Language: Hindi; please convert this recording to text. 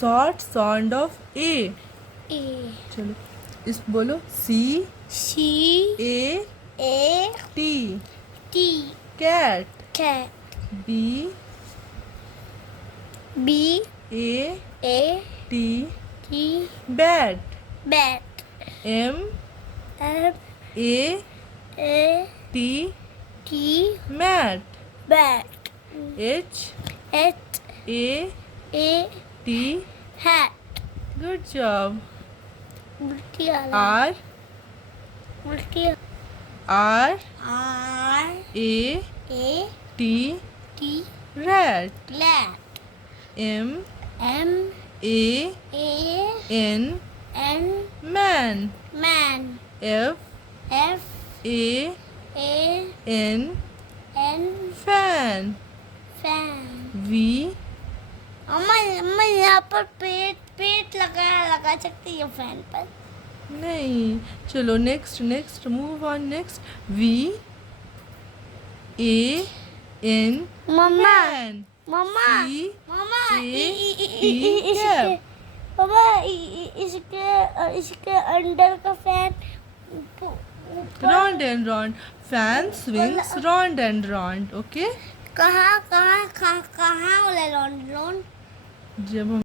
Short sound of A. A चलो इस बोलो C C A A T T cat. Cat B B A A T T bat. Bat M M A A T T mat. Bat H H A A T hat good job. उल्टी वाला आर उल्टी R R A A T T rat. Let M M A A N N man. Man F F A A N N fan. Fan V अम्मा यहाँ पर पेट लगा सकती है फैन पर। नहीं। चलो नेक्स्ट मूव ऑन नेक्स्ट। वी ए एन मम्मा मैन। मम्मा सी मम्मा टी कैप। इसके अंडर का fan round and round fan swings round and round. Okay कहाँ वाला लॉन्ड जब हम